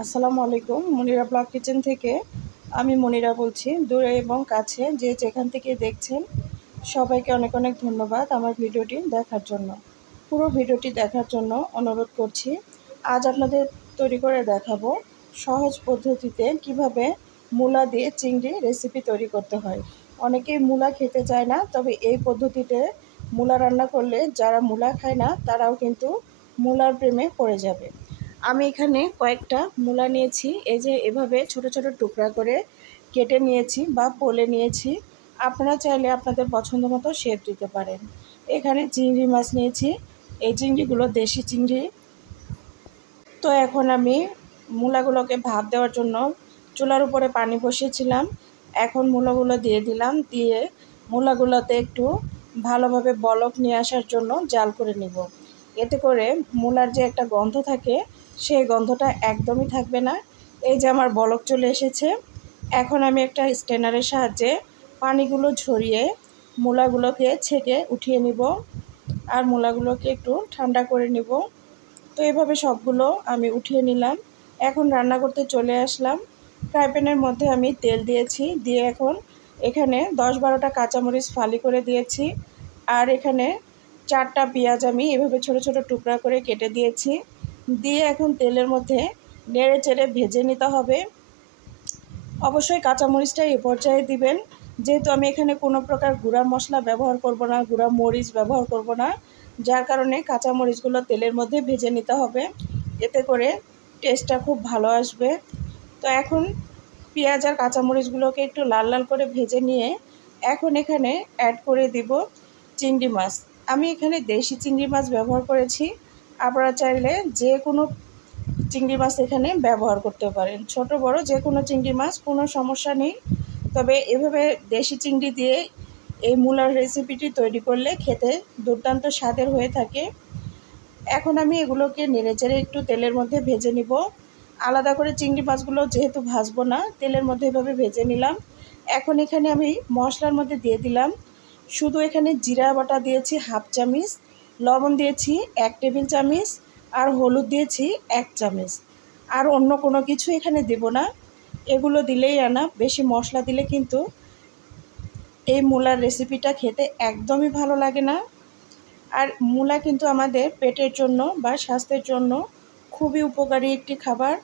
আসসালামু আলাইকুম। Monira blog kitchen থেকে আমি মনিরা বলছি। দূরে এবং কাছে যে যেখান থেকে দেখছেন সবাইকে অনেক অনেক ধন্যবাদ আমার ভিডিওটি দেখার জন্য। পুরো ভিডিওটি দেখার জন্য অনুরোধ করছি। আজ আপনাদের তৈরি করে দেখাবো সহজ পদ্ধতিতে কিভাবে মূলা দিয়ে চিংড়ি রেসিপি তৈরি করতে হয়। অনেকেই মূলা খেতে চায় না, তবে এই পদ্ধতিতে মূলা রান্না করলে যারা মূলা খায় না তারাও কিন্তু মূলার প্রেমে পড়ে যাবে। আমি এখানে কয়েকটা মূলা নিয়েছি, এই যে এভাবে ছোট ছোট টুকরা করে কেটে নিয়েছি বা পলে নিয়েছি। আপনারা চাইলে আপনাদের পছন্দ মতো শেপ দিতে পারেন। এখানে চিংড়ি মাছ নিয়েছি, এই চিংড়িগুলো দেশি চিংড়ি। তো এখন আমি মূলাগুলোকে ভাপ দেওয়ার জন্য চুলার উপরে পানি বসিয়েছিলাম। এখন মূলাগুলো দিয়ে দিলাম, দিয়ে মূলাগুলোতে একটু ভালোভাবে বলক নিয়ে আসার জন্য জাল করে নিব। এতে করে মূলার যে একটা গন্ধ থাকে সেই গন্ধটা একদমই থাকবে না। এই যে আমার বলক চলে এসেছে। এখন আমি একটা স্ট্রেনারের সাহায্যে পানিগুলো ঝরিয়ে মূলাগুলোকে ছেঁকে উঠিয়ে নিব আর মূলাগুলোকে একটু ঠান্ডা করে নিব। তো এভাবে সবগুলো আমি উঠিয়ে নিলাম। এখন রান্না করতে চলে আসলাম। ফ্রাই প্যানের মধ্যে আমি তেল দিয়েছি, দিয়ে এখন এখানে 10-12টা কাঁচামরিচ ফালি করে দিয়েছি। আর এখানে 4টা পেঁয়াজ আমি এভাবে ছোট ছোট টুকরা করে কেটে দিয়েছি। দিয়ে এখন তেলের মধ্যে নেড়ে চেড়ে ভেজে নিতে হবে। অবশ্যই কাঁচামরিচটা এই পর্যায়ে দিবেন, যেহেতু আমি এখানে কোনো প্রকার গুঁড়া মশলা ব্যবহার করব না, গুঁড়া মরিচ ব্যবহার করব না, যার কারণে কাঁচামরিচগুলো তেলের মধ্যে ভেজে নিতে হবে। এতে করে টেস্টটা খুব ভালো আসবে। তো এখন পেঁয়াজ আর কাঁচামরিচগুলোকে একটু লাল লাল করে ভেজে নিয়ে এখন এখানে অ্যাড করে দিব চিংড়ি মাছ। আমি এখানে দেশি চিংড়ি মাছ ব্যবহার করেছি। আপনারা চাইলে যে কোনো চিংড়ি মাছ এখানে ব্যবহার করতে পারেন, ছোট বড় যে কোনো চিংড়ি মাছ, কোনো সমস্যা নেই। তবে এভাবে দেশি চিংড়ি দিয়ে এই মূলার রেসিপিটি তৈরি করলে খেতে দুর্দান্ত স্বাদের হয়ে থাকে। এখন আমি এগুলোকে নেড়েচেড়ে একটু তেলের মধ্যে ভেজে নিব। আলাদা করে চিংড়ি মাছগুলো যেহেতু ভাজবো না, তেলের মধ্যে এভাবে ভেজে নিলাম। এখন এখানে আমি মশলার মধ্যে দিয়ে দিলাম, শুধু এখানে জিরা বাটা দিয়েছি 1/2 চামচ, লবণ দিয়েছি 1 টেবিল চামচ, আর হলুদ দিয়েছি 1 চামচ। আর অন্য কোনো কিছু এখানে দেব না। এগুলো দিলেই আনা, বেশি মশলা দিলে কিন্তু এই মূলার রেসিপিটা খেতে একদমই ভালো লাগে না। আর মূলা কিন্তু আমাদের পেটের জন্য বা স্বাস্থ্যের জন্য খুবই উপকারী একটি খাবার।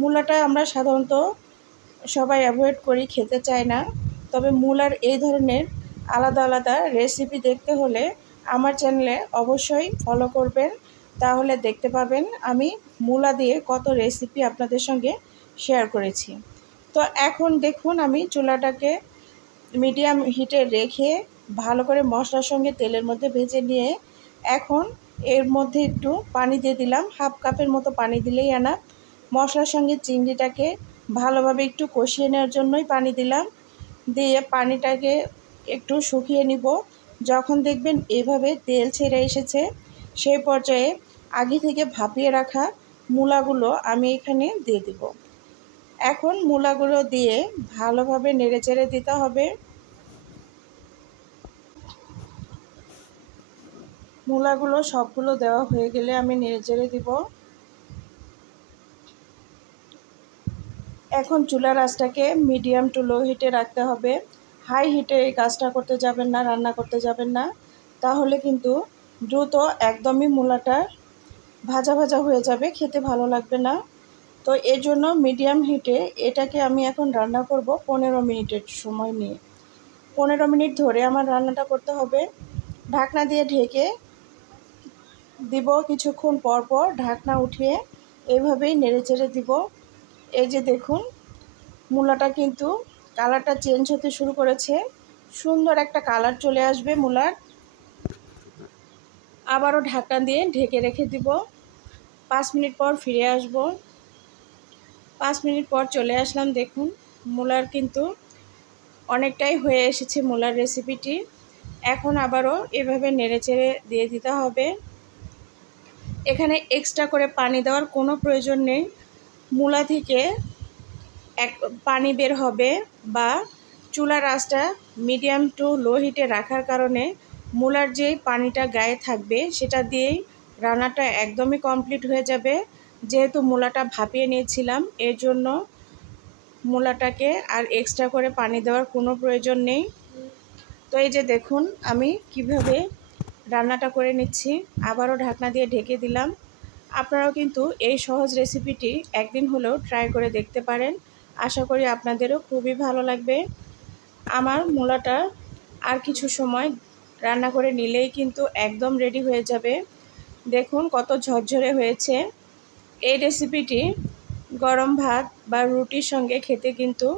মূলাটা আমরা সাধারণত সবাই অ্যাভয়েড করি, খেতে চায় না। তবে মূলার এই ধরনের আলাদা আলাদা রেসিপি দেখতে হলে আমার চ্যানেলে অবশ্যই ফলো করবেন, তাহলে দেখতে পাবেন আমি মূলা দিয়ে কত রেসিপি আপনাদের সঙ্গে শেয়ার করেছি। তো এখন দেখুন আমি চুলাটাকে মিডিয়াম হিটে রেখে ভালো করে মশলার সঙ্গে তেলের মধ্যে ভেজে নিয়ে এখন এর মধ্যে একটু পানি দিয়ে দিলাম, 1/2 কাপের মতো পানি দিলেই আনা। মশলার সঙ্গে চিংড়িটাকে ভালোভাবে একটু কষিয়ে নেওয়ার জন্যই পানি দিলাম। দিয়ে পানিটাকে একটু শুকিয়ে নিব। যখন দেখবেন এভাবে তেল ছেড়ে এসেছে সেই পর্যায়ে আগে থেকে ভাপিয়ে রাখা মূলাগুলো আমি এখানে দিয়ে দিব। এখন মূলাগুলো দিয়ে ভালোভাবে নেড়েচেড়ে দিতে হবে। মূলাগুলো সবগুলো দেওয়া হয়ে গেলে আমি নেড়েচেড়ে দিব। এখন চুলার আঁচটাকে মিডিয়াম টু লো হিটে রাখতে হবে। হাই হিটে এই কাজটা করতে যাবেন না, রান্না করতে যাবেন না, তাহলে কিন্তু দ্রুত একদমই মূলাটা ভাজা ভাজা হয়ে যাবে, খেতে ভালো লাগবে না। তো এর জন্য মিডিয়াম হিটে এটাকে আমি এখন রান্না করব 15 মিনিটের সময় নিয়ে। 15 মিনিট ধরে আমার রান্নাটা করতে হবে। ঢাকনা দিয়ে ঢেকে দিব, কিছুক্ষণ পর পর ঢাকনা উঠিয়ে এইভাবেই নেড়েচেড়ে দিব। এই যে দেখুন মূলাটা কিন্তু কালারটা চেঞ্জ হতে শুরু করেছে, সুন্দর একটা কালার চলে আসবে মূলার। আবারও ঢাকনা দিয়ে ঢেকে রেখে দিব। 5 মিনিট পর ফিরে আসব। 5 মিনিট পর চলে আসলাম। দেখুন মূলার কিন্তু অনেকটাই হয়ে এসেছে মূলার রেসিপিটি। এখন আবারও এভাবে নেড়েচেড়ে দিয়ে দিতে হবে। এখানে এক্সট্রা করে পানি দেওয়ার কোনো প্রয়োজন নেই। মূলা থেকে পানি বের হবে, বা চুলার আঁচটা মিডিয়াম টু লো হিটে রাখার কারণে মূলার যেই পানিটা গায়ে থাকবে সেটা দিয়েই রান্নাটা একদমই কমপ্লিট হয়ে যাবে। যেহেতু মূলাটা ভাপিয়ে নিয়েছিলাম এর জন্য মূলাটাকে আর এক্সট্রা করে পানি দেওয়ার কোনো প্রয়োজন নেই। তো এই যে দেখুন আমি কিভাবে রান্নাটা করে নিচ্ছি। আবারও ঢাকনা দিয়ে ঢেকে দিলাম। আপনারাও কিন্তু এই সহজ রেসিপিটি একদিন হলেও ট্রাই করে দেখতে পারেন। আশা করি আপনাদেরও খুবই ভালো লাগবে। আমার মূলাটা আর কিছু সময় রান্না করে নিলেই কিন্তু একদম রেডি হয়ে যাবে। দেখুন কত ঝরঝরে হয়েছে। এই রেসিপিটি গরম ভাত বা রুটির সঙ্গে খেতে কিন্তু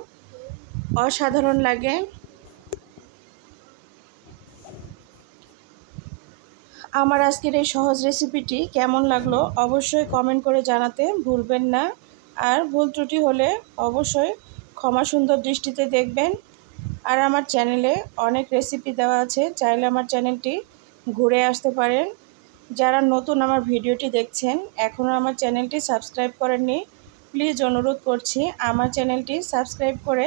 অসাধারণ লাগে। আমার আজকের এই সহজ রেসিপিটি কেমন লাগলো অবশ্যই কমেন্ট করে জানাতে ভুলবেন না। আর ভুল ত্রুটি হলে অবশ্যই ক্ষমা সুন্দর দৃষ্টিতে দেখবেন। আর আমার চ্যানেলে অনেক রেসিপি দেওয়া আছে, চাইলে আমার চ্যানেলটি ঘুরে আসতে পারেন। যারা নতুন আমার ভিডিওটি দেখছেন এখনও আমার চ্যানেলটি সাবস্ক্রাইব করেননি, প্লিজ অনুরোধ করছি আমার চ্যানেলটি সাবস্ক্রাইব করে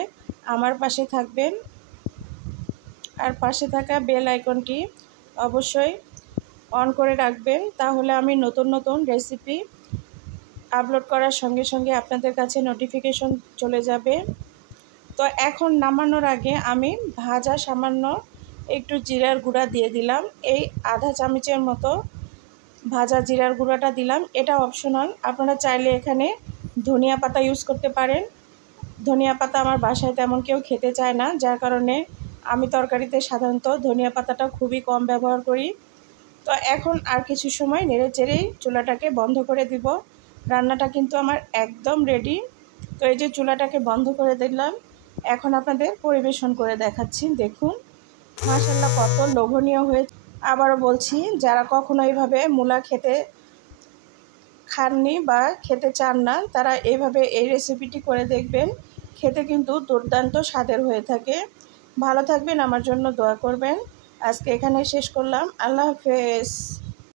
আমার পাশে থাকবেন। আর পাশে থাকা বেল আইকনটি অবশ্যই অন করে রাখবেন, তাহলে আমি নতুন নতুন রেসিপি আপলোড করার সঙ্গে সঙ্গে আপনাদের কাছে নোটিফিকেশন চলে যাবে। তো এখন নামানোর আগে আমি ভাজা সামান্য একটু জিরার গুঁড়া দিয়ে দিলাম। এই আধা চামচের মতো ভাজা জিরার গুঁড়াটা দিলাম। এটা অপশনাল, আপনারা চাইলে এখানে ধনিয়া পাতা ইউজ করতে পারেন। ধনিয়া পাতা আমার বাসায় তেমন কেউ খেতে চায় না, যার কারণে আমি তরকারিতে সাধারণত ধনিয়া পাতাটা খুবই কম ব্যবহার করি। তো এখন আর কিছু সময় নেড়ে চেড়েই চুলাটাকে বন্ধ করে দিব। রান্নাটা কিন্তু আমার একদম রেডি। তো এই যে চুলাটাকে বন্ধ করে দিলাম, এখন আপনাদের পরিবেশন করে দেখাচ্ছি। দেখুন মাশাআল্লাহ কত লোভনীয় হয়েছে। আবারও বলছি, যারা কখনো এইভাবে মূলা খাননি বা খেতে চান না তারা এইভাবে এই রেসিপিটি করে দেখবেন, খেতে কিন্তু দুর্দান্ত স্বাদের হয়ে থাকে। ভালো থাকবেন, আমার জন্য দোয়া করবেন। আজকে এখানে শেষ করলাম। আল্লাহ হাফেজ।